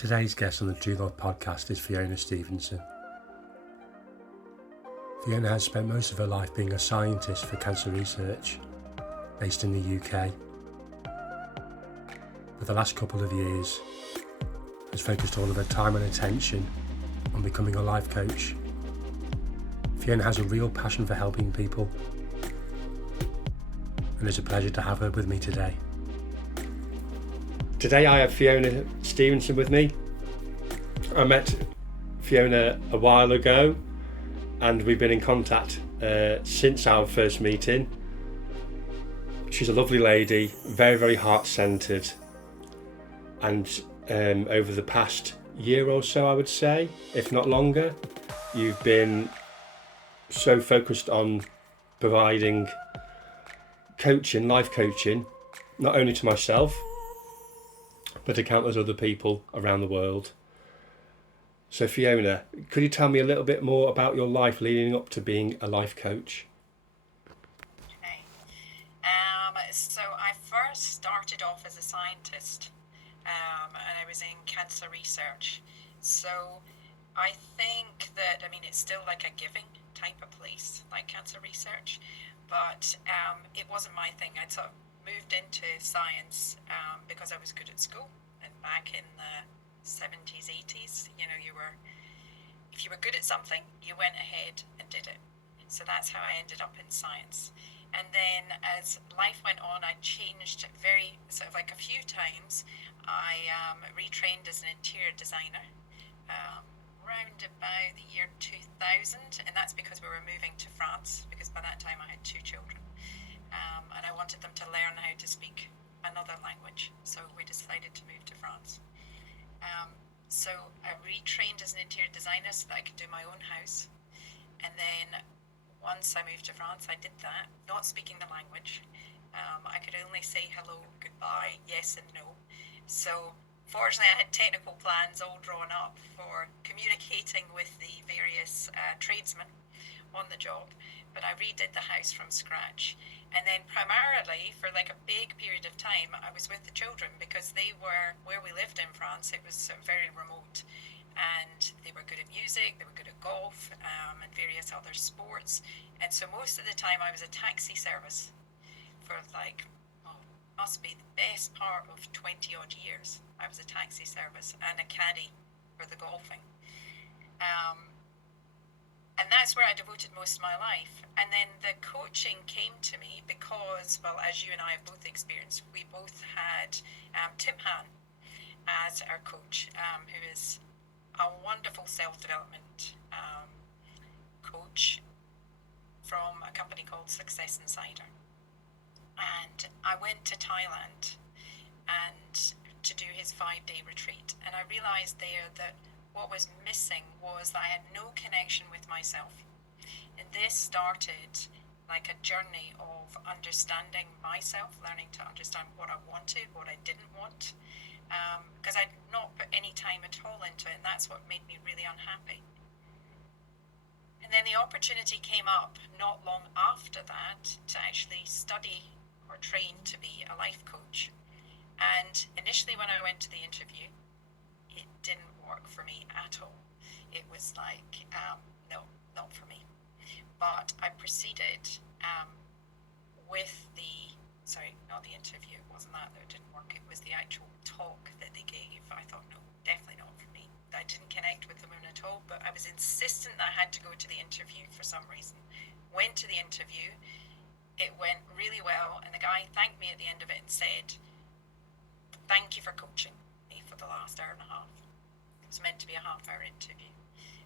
Today's guest on the Do Love podcast is Fiona Stevenson. Fiona has spent most of her life being a scientist for cancer research, based in the UK. For the last couple of years, has focused all of her time and attention on becoming a life coach. Fiona has a real passion for helping people, and it's a pleasure to have her with me today. Today I have Fiona Stevenson with me. I met Fiona a while ago and we've been in contact since our first meeting. She's a lovely lady, very, very heart-centred, and over the past year or so, I would say, if not longer, you've been so focused on providing coaching, life coaching, not only to myself, but to countless other people around the world. So Fiona, could you tell me a little bit more about your life leading up to being a life coach? Okay. So I first started off as a scientist, and I was in cancer research. So I think that, it's still like a giving type of place, like cancer research, but it wasn't my thing. I'd sort of moved into science because I was good at school, and back in the 70s, 80s, if you were good at something, you went ahead and did it. So that's how I ended up in science. And then as life went on, I changed very, sort of like a few times. I retrained as an interior designer around about the year 2000, and that's because we were moving to France, because by that time I had 2 children. And I wanted them to learn how to speak another language, so we decided to move to France. So I retrained as an interior designer so that I could do my own house, and then once I moved to France, I did that, not speaking the language. I could only say hello, goodbye, yes and no. So fortunately I had technical plans all drawn up for communicating with the various tradesmen on the job, but I redid the house from scratch. And then primarily for like a big period of time, I was with the children because they were, where we lived in France, it was sort of very remote, and they were good at music, they were good at golf, and various other sports. And so most of the time I was a taxi service for must be the best part of 20 odd years. I was a taxi service and a caddy for the golfing. And that's where I devoted most of my life. And then the coaching came to me because, well, as you and I have both experienced, we both had Tim Hahn as our coach, who is a wonderful self-development coach from a company called Success Insider. And I went to Thailand and to do his 5-day retreat. And I realized there that what was missing was that I had no connection with myself. And this started like a journey of understanding myself, learning to understand what I wanted, what I didn't want, because I'd not put any time at all into it, and that's what made me really unhappy. And then the opportunity came up not long after that to actually study or train to be a life coach. And initially when I went to the interview, it didn't work for me at all. It was like, no, not for me. But I proceeded with not the interview, it wasn't that didn't work, it was the actual talk that they gave. I thought, no, definitely not for me. I didn't connect with the women at all, but I was insistent that I had to go to the interview for some reason. Went to the interview, it went really well, and the guy thanked me at the end of it and said, thank you for coaching me for the last hour and a half. It was meant to be a half-hour interview.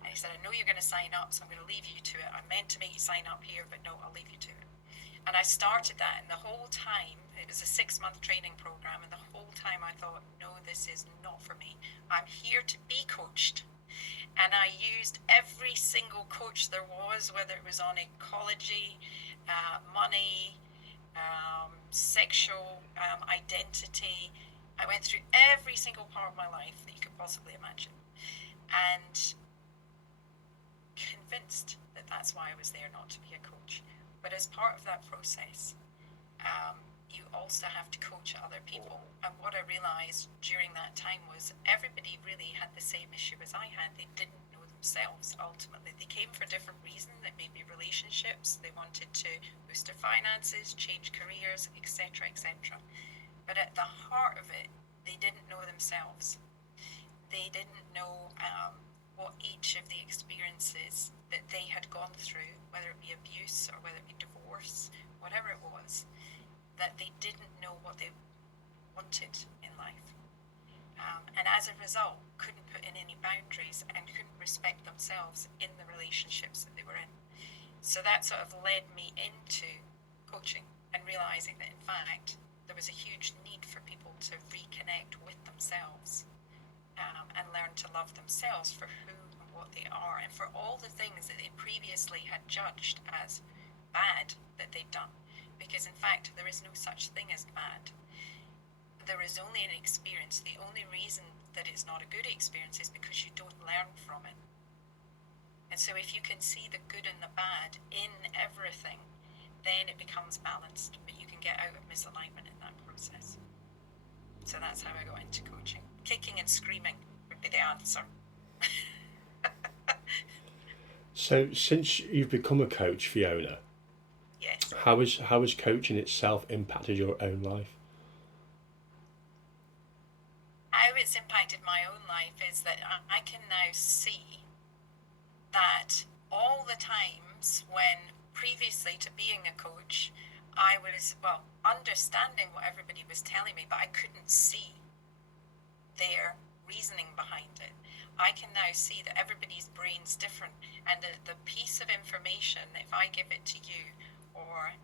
And he said, I know you're going to sign up, so I'm going to leave you to it. I meant to make you sign up here, but no, I'll leave you to it. And I started that, and the whole time, it was a 6-month training program, and the whole time I thought, no, this is not for me. I'm here to be coached. And I used every single coach there was, whether it was on ecology, money, sexual identity. I went through every single part of my life that you could possibly imagine, and convinced that that's why I was there, not to be a coach. But as part of that process, you also have to coach other people. And what I realized during that time was everybody really had the same issue as I had. They didn't know themselves ultimately. They came for different reasons. It may be relationships, they wanted to boost their finances, change careers, etc., etc. But at the heart of it, they didn't know themselves. They didn't know what each of the experiences that they had gone through, whether it be abuse or whether it be divorce, whatever it was, that they didn't know what they wanted in life. And as a result, couldn't put in any boundaries and couldn't respect themselves in the relationships that they were in. So that sort of led me into coaching and realizing that, in fact, there was a huge need for people to reconnect with themselves and learn to love themselves for who and what they are, and for all the things that they previously had judged as bad that they'd done. Because in fact, there is no such thing as bad. There is only an experience. The only reason that it's not a good experience is because you don't learn from it. And so if you can see the good and the bad in everything, then it becomes balanced, but you can get out of misalignment in that process. So that's how I got into coaching. Kicking and screaming would be the answer. So since you've become a coach, Fiona, Yes. how has coaching itself impacted your own life? How it's impacted my own life is that I can now see that all the times when previously to being a coach, I was, understanding what everybody was telling me, but I couldn't see their reasoning behind it. I can now see that everybody's brain's different, and the piece of information, if I give it to you, or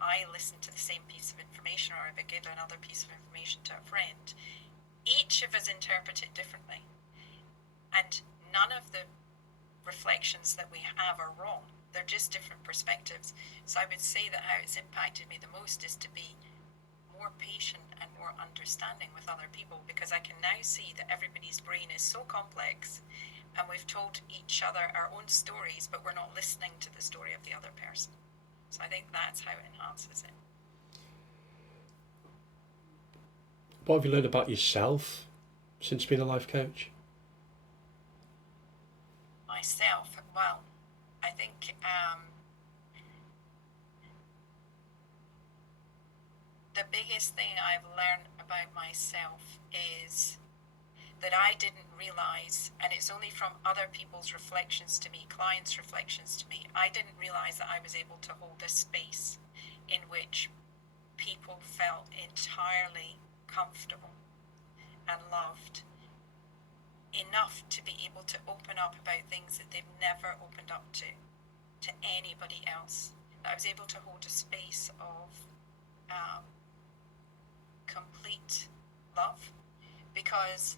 I listen to the same piece of information, or if I give another piece of information to a friend, each of us interpret it differently. And none of the reflections that we have are wrong. They're just different perspectives. So I would say that how it's impacted me the most is to be more patient and more understanding with other people, because I can now see that everybody's brain is so complex, and we've told each other our own stories, but we're not listening to the story of the other person. So I think that's how it enhances it. What have you learned about yourself since being a life coach? Myself, well, I think the biggest thing I've learned about myself is that I didn't realize, and it's only from other people's reflections to me, clients' reflections to me, I didn't realize that I was able to hold a space in which people felt entirely comfortable and loved enough to be able to open up about things that they've never opened up to anybody else. That I was able to hold a space of complete love, because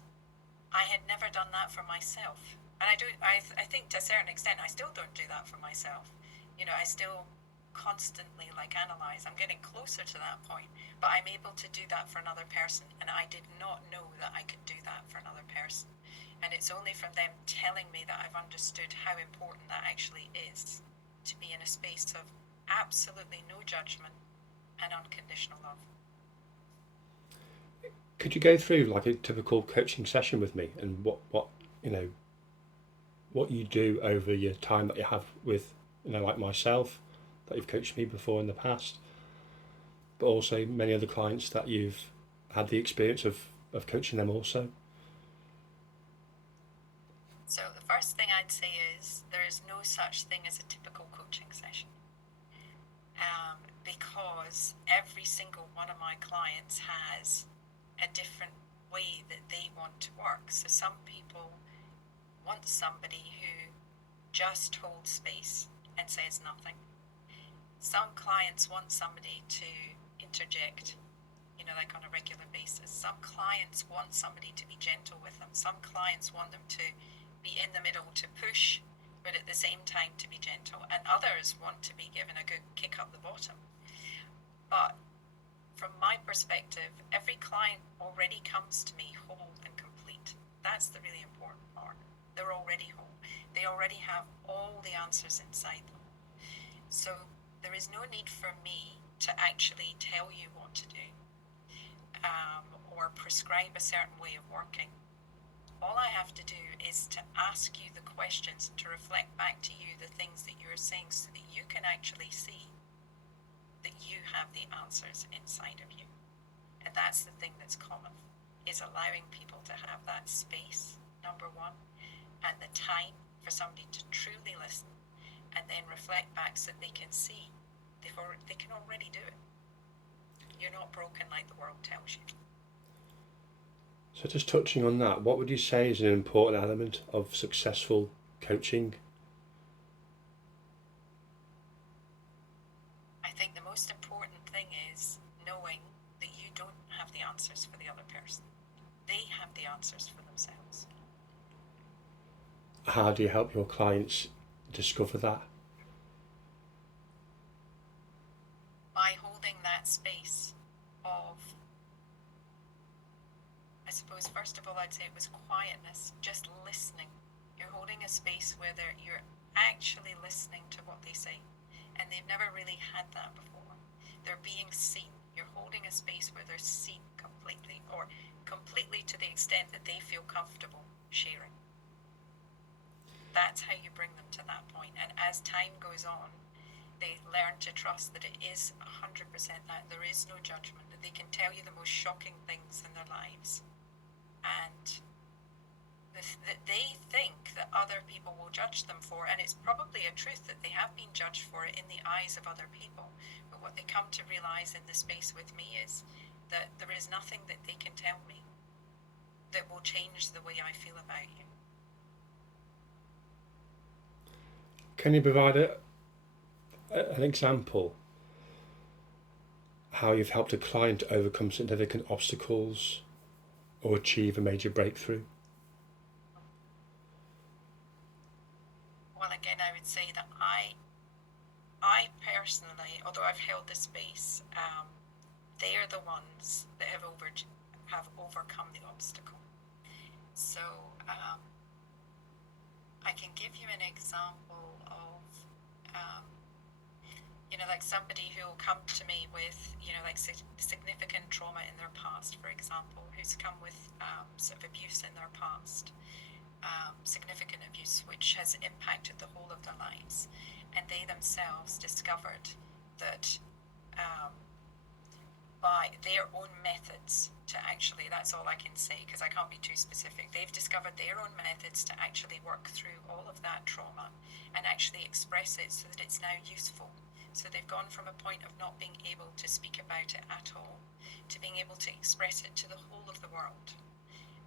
I had never done that for myself. And I think to a certain extent I still don't do that for myself. I still constantly analyze. I'm getting closer to that point, but I'm able to do that for another person, and I did not know that I could do that for another person. And it's only from them telling me that I've understood how important that actually is, to be in a space of absolutely no judgment and unconditional love. Could you go through like a typical coaching session with me, and what you do over your time that you have with like myself, that you've coached me before in the past, but also many other clients that you've had the experience of coaching them also? So the first thing I'd say is there is no such thing as a typical coaching session, because every single one of my clients has a different way that they want to work. So some people want somebody who just holds space and says nothing. Some clients want somebody to interject, like on a regular basis. Some clients want somebody to be gentle with them. Some clients want them to be in the middle, to push, but at the same time to be gentle. And others want to be given a good kick up the bottom. But from my perspective, every client already comes to me whole and complete. That's the really important part. They're already whole. They already have all the answers inside them. So there is no need for me to actually tell you what to do, or prescribe a certain way of working. All I have to do is to ask you the questions, to reflect back to you the things that you're saying, so that you can actually see that you have the answers inside of you. And that's the thing that's common, is allowing people to have that space, number one, and the time for somebody to truly listen and then reflect back so that they can see they can already do it. You're not broken like the world tells you. So just touching on that, what would you say is an important element of successful coaching? I think the most important thing is knowing that you don't have the answers for the other person. They have the answers for themselves. How do you help your clients discover that? By holding that space of, I suppose, first of all, I'd say it was quietness, just listening. You're holding a space where you're actually listening to what they say, and they've never really had that before. They're being seen. You're holding a space where they're seen completely, or completely to the extent that they feel comfortable sharing. That's how you bring them to that point. And as time goes on, they learn to trust that it is 100% that. There is no judgment, that they can tell you the most shocking things in their lives. And that they think that other people will judge them for, and it's probably a truth that they have been judged for it in the eyes of other people. But what they come to realize in the space with me is that there is nothing that they can tell me that will change the way I feel about you. Can you provide an example how you've helped a client overcome significant obstacles or achieve a major breakthrough? Well, again, I would say that I personally, although I've held the space, they are the ones that have overcome the obstacle. So I can give you an example of, like somebody who will come to me with, like significant trauma in their past, for example, who's come with sort of abuse in their past, significant abuse, which has impacted the whole of their lives. And they themselves discovered that by their own methods to actually, that's all I can say because I can't be too specific, they've discovered their own methods to actually work through all of that trauma and actually express it so that it's now useful. So they've gone from a point of not being able to speak about it at all to being able to express it to the whole of the world.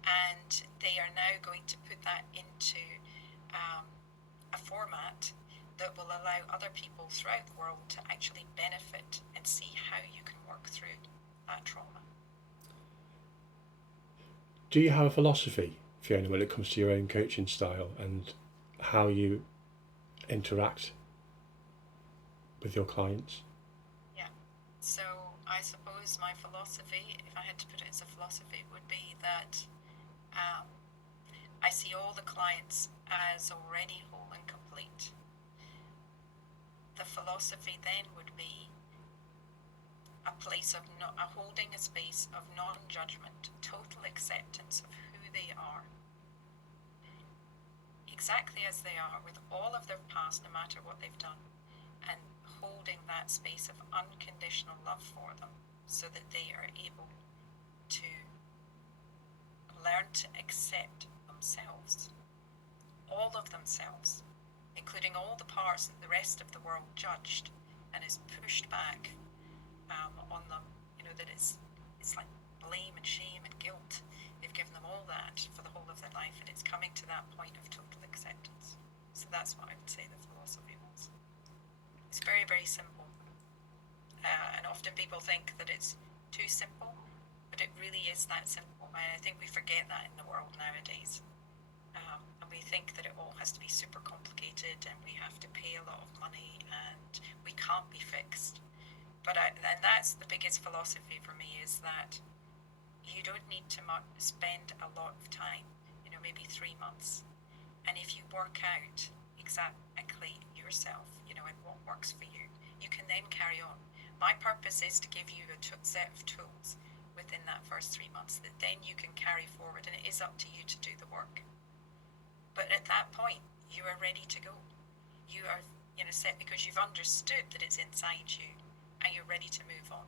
And they are now going to put that into a format that will allow other people throughout the world to actually benefit and see how you can work through that trauma. Do you have a philosophy, Fiona, when it comes to your own coaching style and how you interact with your clients? Yeah. So I suppose my philosophy, if I had to put it as a philosophy, would be that I see all the clients as already whole and complete. The philosophy then would be a place of holding a space of non-judgment, total acceptance of who they are, exactly as they are, with all of their past, no matter what they've done, and holding that space of unconditional love for them so that they are able to learn to accept themselves, all of themselves, including all the parts that the rest of the world judged and is pushed back on them, that it's like blame and shame and guilt. They've given them all that for the whole of their life, and it's coming to that point of total acceptance. So that's what I would say the philosophy was. It's very, very simple. And often people think that it's too simple, but it really is that simple. And I think we forget that in the world nowadays. And we think that it all has to be super complicated and we have to pay a lot of money and we can't be fixed. And that's the biggest philosophy for me, is that you don't need to spend a lot of time, maybe 3 months. And if you work out exactly yourself, and what works for you, you can then carry on. my purpose is to give you a set of tools within that first 3 months that then you can carry forward, and it is up to you to do the work. But at that point, you are ready to go. You are set because you've understood that it's inside you and you're ready to move on.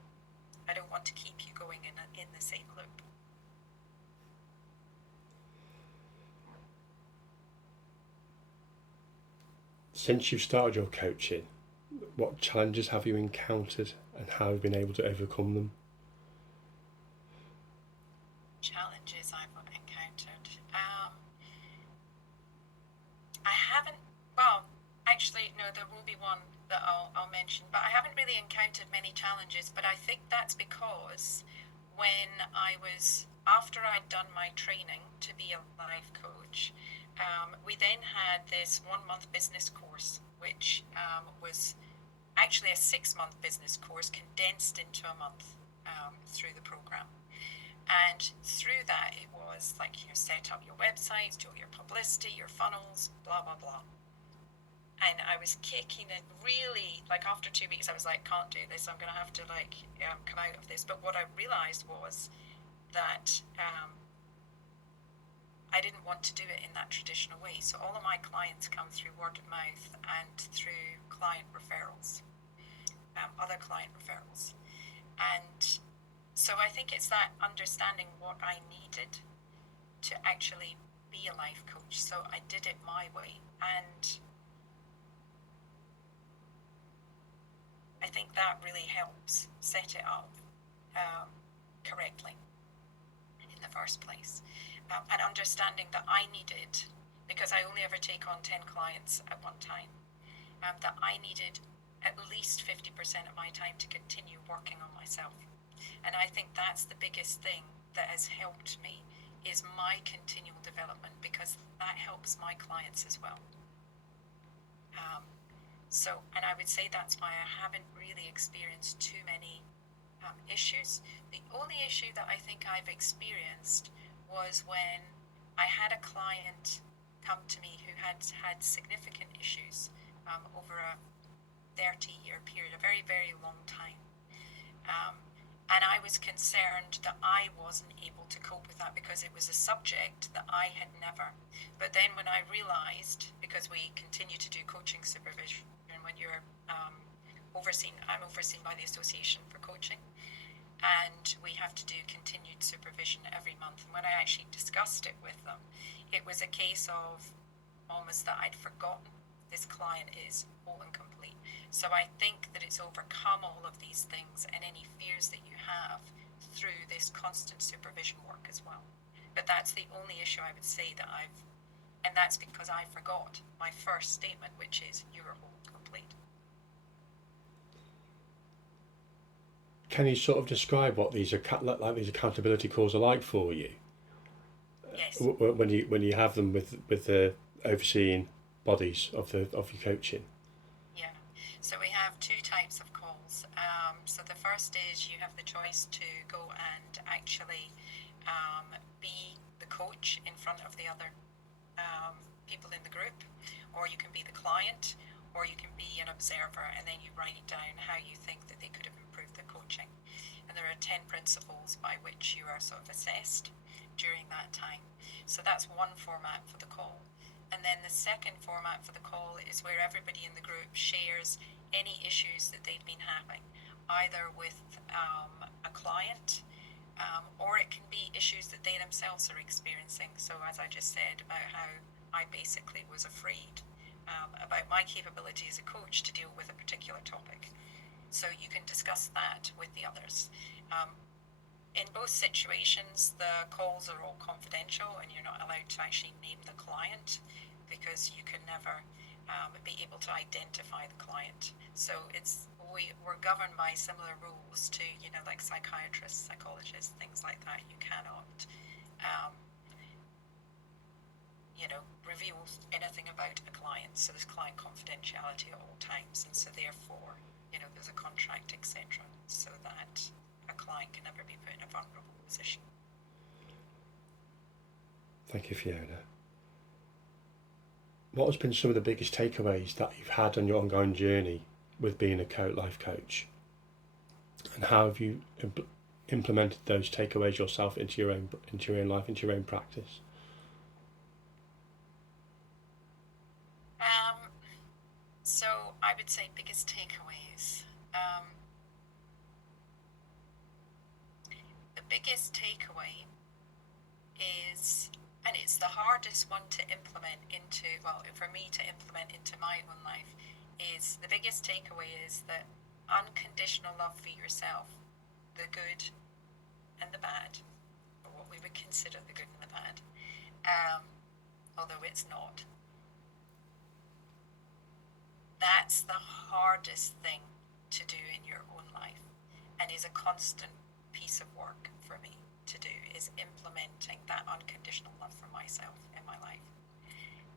I don't want to keep you going in the same loop. Since you've started your coaching, what challenges have you encountered and how have you been able to overcome them? Challenges I've encountered. I haven't, well, actually, no, there will be one that I'll mention, but I haven't really encountered many challenges, but I think that's because after I'd done my training to be a life coach, we then had this 1-month business course, which was actually a 6-month business course condensed into a month through the program. And through that, it was like, set up your websites, do all your publicity, your funnels, blah, blah, blah. And I was kicking and really, after 2 weeks, I was like, can't do this. I'm going to have to come out of this. But what I realized was that I didn't want to do it in that traditional way. So all of my clients come through word of mouth and through client referrals, other client referrals. And so I think it's that understanding what I needed to actually be a life coach. So I did it my way. And I think that really helps set it up correctly in the first place. And understanding that I needed, because I only ever take on 10 clients at one time, that I needed at least 50% of my time to continue working on myself. And I think that's the biggest thing that has helped me, is my continual development, because that helps my clients as well. And I would say that's why I haven't really experienced too many issues. The only issue that I think I've experienced was when I had a client come to me who had significant issues over a 30-year period, a very, very long time. And I was concerned that I wasn't able to cope with that because it was a subject that I had never. But then when I realized, because we continue to do coaching supervision, when you're I'm overseen by the Association for Coaching, and we have to do continued supervision every month. And when I actually discussed it with them, it was a case of almost that I'd forgotten this client is whole and complete. So I think that it's overcome all of these things and any fears that you have through this constant supervision work as well. But that's the only issue I would say that and that's because I forgot my first statement, which is you are whole and complete. Can you sort of describe what these accountability calls are like for you? Yes. When you have them with the overseeing bodies of your coaching? Yeah. So we have 2 types of calls. So the first is you have the choice to go and actually be the coach in front of the other people in the group, or you can be the client, or you can be an observer, and then you write down how you think that they could have improved their coaching. And there are 10 principles by which you are sort of assessed during that time. So that's one format for the call. And then the second format for the call is where everybody in the group shares any issues that they've been having, either with a client, or it can be issues that they themselves are experiencing. So as I just said, about how I basically was afraid about my capability as a coach to deal with a particular topic. So you can discuss that with the others. In both situations, the calls are all confidential and you're not allowed to actually name the client, because you can never be able to identify the client. So we're governed by similar rules to, like psychiatrists, psychologists, things like that. You cannot reveal anything about a client. So there's client confidentiality at all times, and so therefore, there's a contract, etc., so that a client can never be put in a vulnerable position. Thank you, Fiona. What has been some of the biggest takeaways that you've had on your ongoing journey with being a life coach? and how have you implemented those takeaways yourself into your own life, into your own practice? So I would say biggest takeaways. The biggest takeaway is, and it's the hardest one to implement into, well, for me to implement into my own life, is the biggest takeaway is that unconditional love for yourself, the good and the bad, or what we would consider the good and the bad, although it's not. That's the hardest thing to do in your own life, and is a constant piece of work for me to do, is implementing that unconditional love for myself in my life.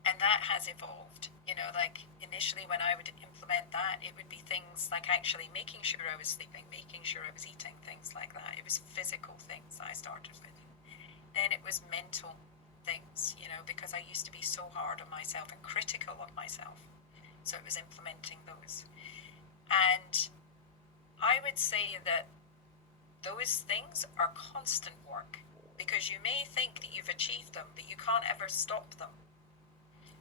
And that has evolved, like initially when I would implement that, it would be things like actually making sure I was sleeping, making sure I was eating, things like that. It was physical things that I started with. Then it was mental things, because I used to be so hard on myself and critical of myself. So it was implementing those. And I would say that those things are constant work, because you may think that you've achieved them, but you can't ever stop them.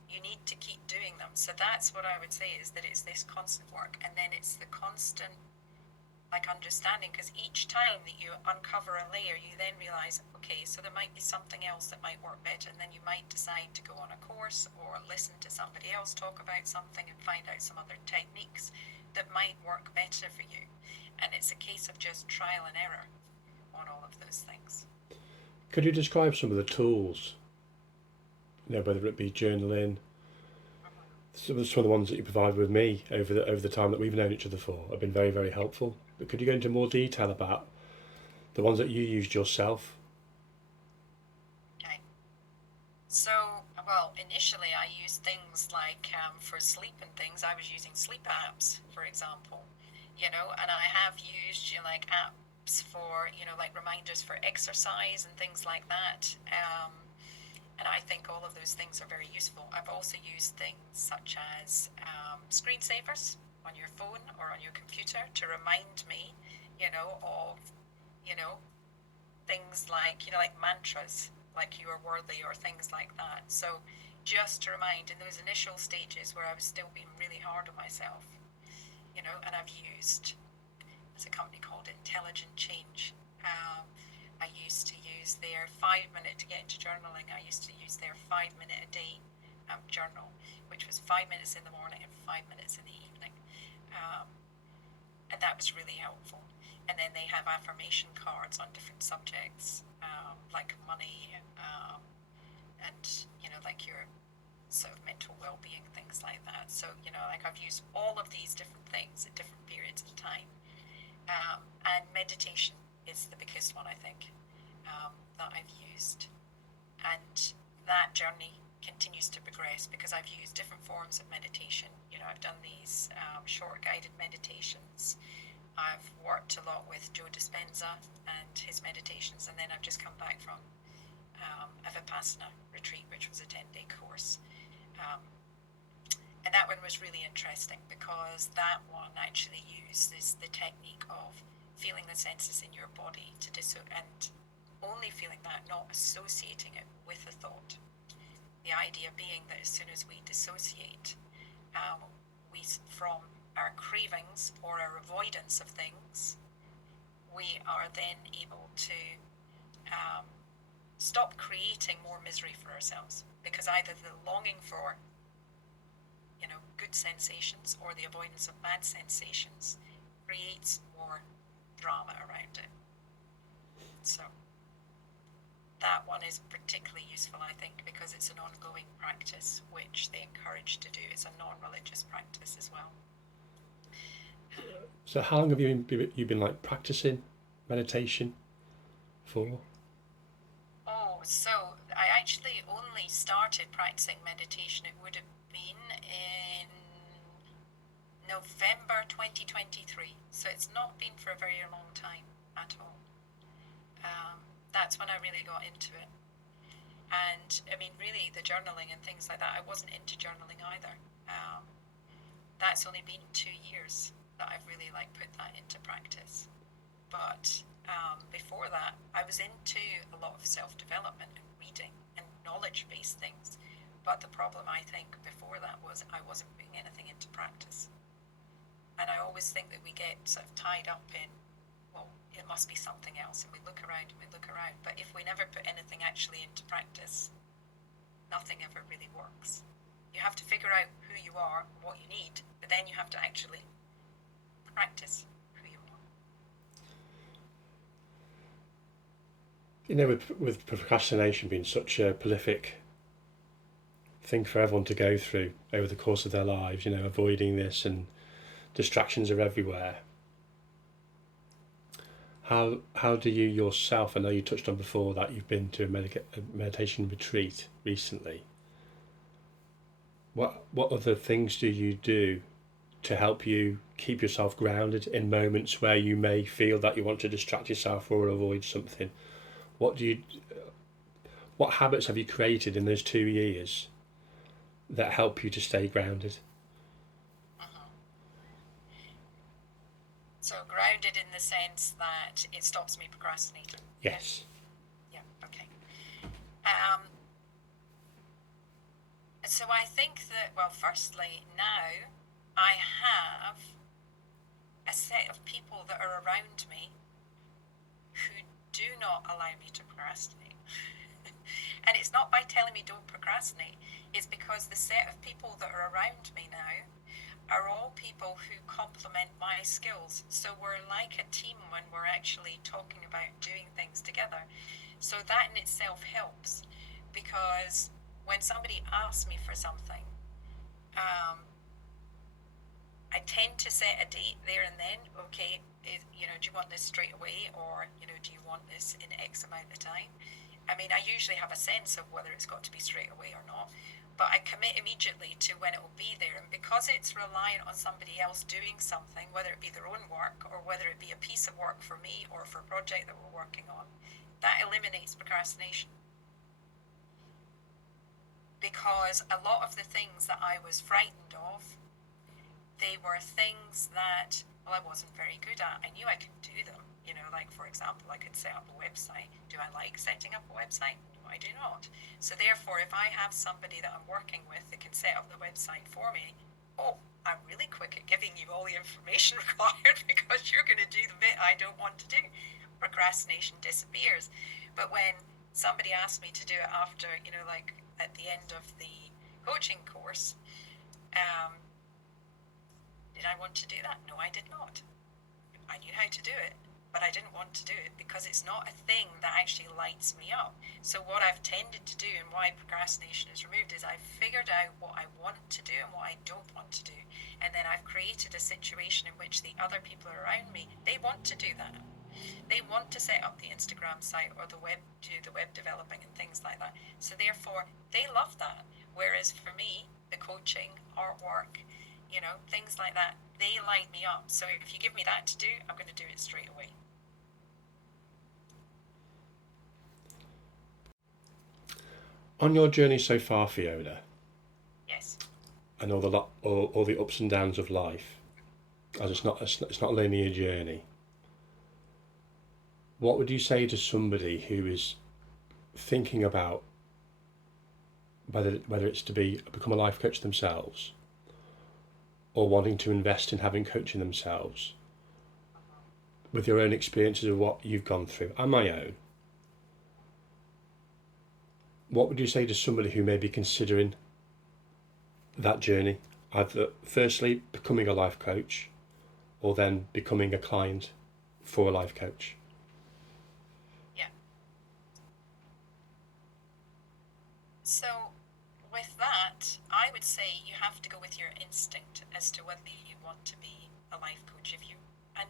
You need to keep doing them. So that's what I would say, is that it's this constant work, and then it's the constant understanding, because each time that you uncover a layer, you then realize, okay, so there might be something else that might work better, and then you might decide to go on a course or listen to somebody else talk about something and find out some other techniques that might work better for you. And it's a case of just trial and error on all of those things. Could you describe some of the tools, whether it be journaling, some of the ones that you provide with me over the time that we've known each other for have been very, very helpful. But could you go into more detail about the ones that you used yourself? Okay. So, well, initially I used things like for sleep and things, I was using sleep apps, for example, and I have used, like apps for, like reminders for exercise and things like that. And I think all of those things are very useful. I've also used things such as screensavers on your phone or on your computer to remind me, of, things like, like mantras, like you are worthy or things like that. So just to remind in those initial stages where I was still being really hard on myself, and I've used, there's a company called Intelligent Change. I used to use their 5 minute, to get into journaling, I used to use their 5 minute a day journal, which was 5 minutes in the morning and 5 minutes in the evening. And that was really helpful. And then they have affirmation cards on different subjects, like money, and, like your sort of mental well-being, things like that. So, like I've used all of these different things at different periods of time. And meditation is the biggest one, I think, that I've used. And that journey continues to progress, because I've used different forms of meditation. I've done these short guided meditations. I've worked a lot with Joe Dispenza and his meditations, and then I've just come back from a Vipassana retreat, which was a 10-day course. And that one was really interesting, because that one actually uses the technique of feeling the senses in your body and only feeling that, not associating it with a thought. The idea being that as soon as we dissociate, from our cravings or our avoidance of things, we are then able to stop creating more misery for ourselves, because either the longing for good sensations or the avoidance of bad sensations creates more drama around it. So that one is particularly useful, I think, because it's an ongoing practice, which they encourage to do. It's a non-religious practice as well. So how long have you been like practicing meditation for? Oh, so I actually only started practicing meditation, it would have been in November 2023. So it's not been for a very long time at all. That's when I really got into it. And I mean, really, the journaling and things like that, I wasn't into journaling either. That's only been 2 years that I've really put that into practice. But before that, I was into a lot of self-development and reading and knowledge-based things. But the problem, I think, before that was I wasn't putting anything into practice. And I always think that we get sort of tied up in, well, it must be something else. And we look around and we look around. But if we never put anything actually into practice, nothing ever really works. You have to figure out who you are, what you need, but then you have to actually practice who you are. You know, with procrastination being such a prolific thing for everyone to go through over the course of their lives, you know, avoiding this, and distractions are everywhere. How do you yourself, I know you touched on before that you've been to a meditation retreat recently. What other things do you do to help you keep yourself grounded in moments where you may feel that you want to distract yourself or avoid something? What habits have you created in those 2 years that help you to stay grounded? So grounded in the sense that it stops me procrastinating. Yes. Yeah. Okay. So I think that, well, firstly, now I have a set of people that are around me who do not allow me to procrastinate. And it's not by telling me don't procrastinate, it's because the set of people that are around me now are all people who complement my skills. So we're like a team when we're actually talking about doing things together. So that in itself helps, because when somebody asks me for something, I tend to set a date there and then. Okay, do you want this straight away, or do you want this in X amount of time? I mean, I usually have a sense of whether it's got to be straight away or not, but I commit immediately to when it will be there. And because it's reliant on somebody else doing something, whether it be their own work or whether it be a piece of work for me or for a project that we're working on, that eliminates procrastination. Because a lot of the things that I was frightened of, they were things that, well, I wasn't very good at. I knew I could do them. Like, for example, I could set up a website. Do I like setting up a website? No, I do not. So therefore, if I have somebody that I'm working with that can set up the website for me, I'm really quick at giving you all the information required because you're going to do the bit I don't want to do. Procrastination disappears. But when somebody asks me to do it after, like at the end of the coaching course, did I want to do that? No, I did not. I knew how to do it, but I didn't want to do it because it's not a thing that actually lights me up. So what I've tended to do, and why procrastination is removed, is I've figured out what I want to do and what I don't want to do. And then I've created a situation in which the other people around me, they want to do that. They want to set up the Instagram site or the web, do the web developing and things like that. So therefore, they love that. Whereas for me, the coaching, artwork, things like that, they light me up. So if you give me that to do, I'm going to do it straight away. On your journey so far, Fiona, Yes. and all the ups and downs of life, as it's not a linear journey, what would you say to somebody who is thinking about whether it's to become a life coach themselves, or wanting to invest in having coaching themselves, with your own experiences of what you've gone through and my own? What would you say to somebody who may be considering that journey, either firstly becoming a life coach or then becoming a client for a life coach? Yeah. So with that, I would say you have to go with your instinct as to whether you want to be a life coach. And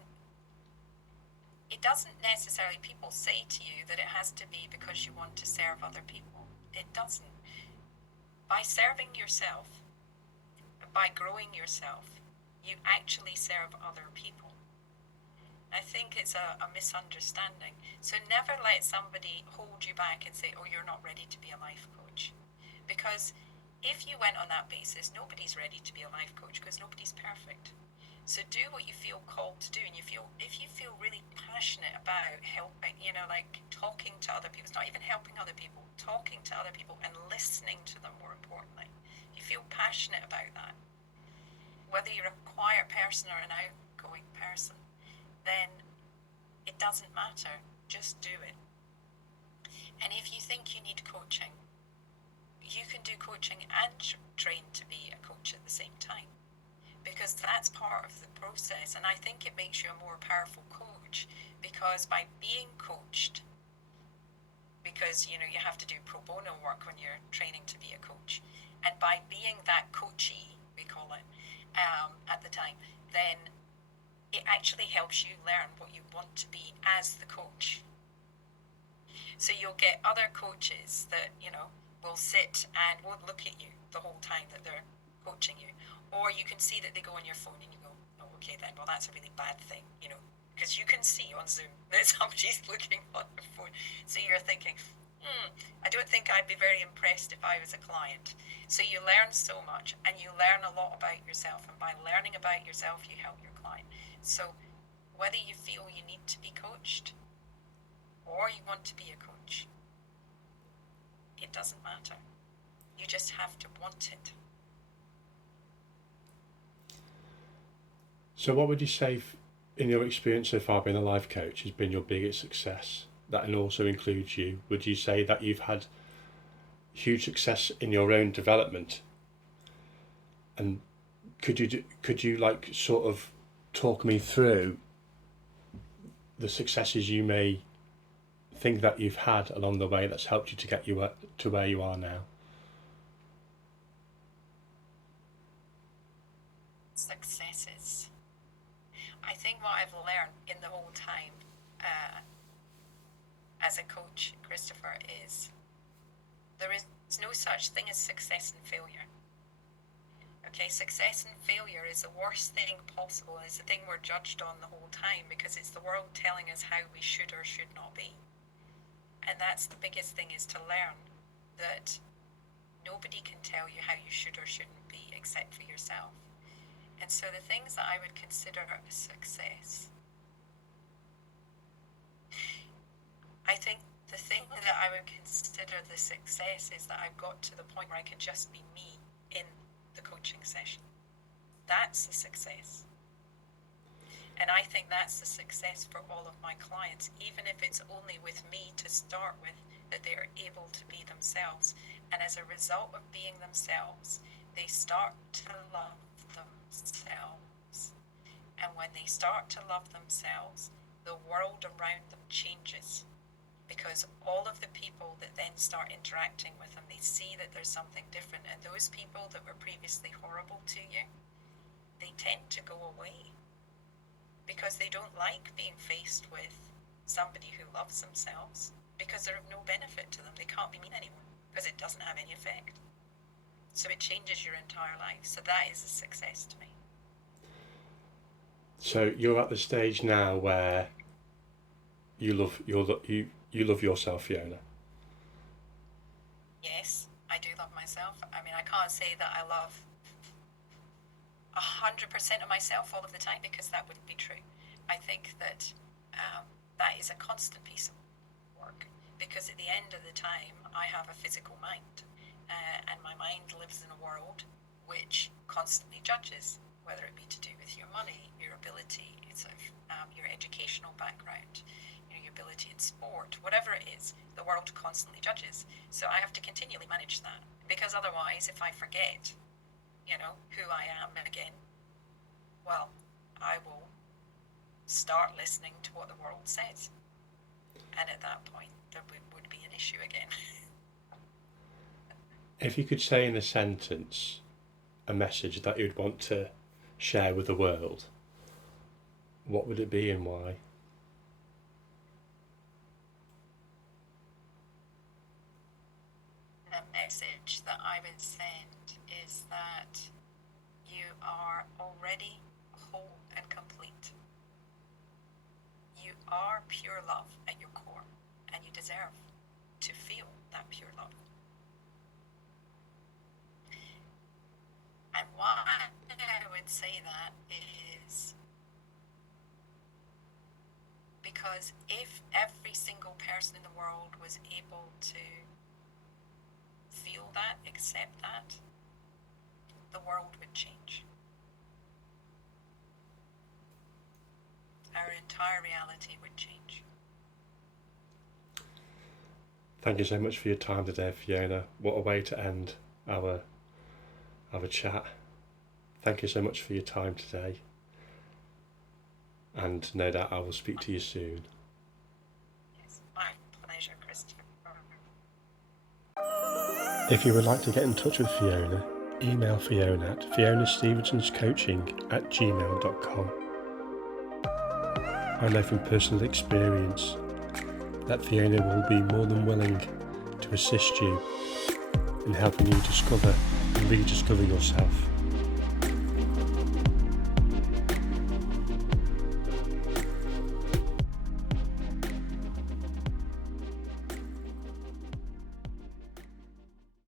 it doesn't necessarily, people say to you that it has to be because you want to serve other people. It doesn't. By serving yourself, by growing yourself, you actually serve other people. I think it's a misunderstanding. So never let somebody hold you back and say, oh, you're not ready to be a life coach. Because if you went on that basis, nobody's ready to be a life coach because nobody's perfect. So do what you feel called to do, and if you feel really passionate about helping, like talking to other people, it's not even helping other people, talking to other people and listening to them, more importantly. If you feel passionate about that, whether you're a quiet person or an outgoing person, then it doesn't matter. Just do it. And if you think you need coaching, you can do coaching and train to be a coach at the same time, because that's part of the process. And I think it makes you a more powerful coach, because by being coached, because you have to do pro bono work when you're training to be a coach, and by being that coachee, we call it, at the time, then it actually helps you learn what you want to be as the coach. So you'll get other coaches that will sit and won't look at you the whole time that they're coaching you, or you can see that they go on your phone and you go, oh, okay then, well, that's a really bad thing, because you can see on Zoom that somebody's looking on their phone. So you're thinking, I don't think I'd be very impressed if I was a client. So you learn so much, and you learn a lot about yourself, and by learning about yourself, you help your client. So whether you feel you need to be coached or you want to be a coach, it doesn't matter. You just have to want it. So what would you say, in your experience so far being a life coach, has been your biggest success? That and also includes you. Would you say that you've had huge success in your own development? And could you like sort of talk me through the successes you may think that you've had along the way that's helped you to get you to where you are now? Successes. I think what I've learned in the whole time as a coach, Christopher, is there is no such thing as success and failure. Okay, success and failure is the worst thing possible. It's the thing we're judged on the whole time, because it's the world telling us how we should or should not be. And that's the biggest thing, is to learn that nobody can tell you how you should or shouldn't be except for yourself. And so the things that I would consider a success, I think the thing that I would consider the success is that I've got to the point where I can just be me in the coaching session. That's a success. And I think that's the success for all of my clients, even if it's only with me to start with, that they are able to be themselves. And as a result of being themselves, they start to love themselves. And when they start to love themselves, the world around them changes. Because all of the people that then start interacting with them, they see that there's something different. And those people that were previously horrible to you, they tend to go away, because they don't like being faced with somebody who loves themselves, because they're of no benefit to them. They can't be mean anymore because it doesn't have any effect. So it changes your entire life. So that is a success to me. So you're at the stage now where you love yourself, Fiona. Yes, I do love myself. I mean, I can't say that I love 100% of myself all of the time, because that wouldn't be true. I think that that is a constant piece of work, because at the end of the time, I have a physical mind, and my mind lives in a world which constantly judges, whether it be to do with your money, your ability, your educational background, your ability in sport, whatever it is, the world constantly judges. So I have to continually manage that, because otherwise, if I forget, who I am again, well, I will start listening to what the world says. And at that point, there would be an issue again. If you could say in a sentence a message that you'd want to share with the world, what would it be and why? The message that I would send is that you are already whole and complete. You are pure love at your core, and you deserve to feel that pure love. And why I would say that is because if every single person in the world was able to feel that, accept that, the world would change. Our entire reality would change. Thank you so much for your time today, Fiona. What a way to end our chat. Thank you so much for your time today. And no doubt I will speak to you soon. It's my pleasure, Christopher. If you would like to get in touch with Fiona, email Fiona at fionastevensonscoaching@gmail.com. I know from personal experience that Fiona will be more than willing to assist you in helping you discover and rediscover yourself.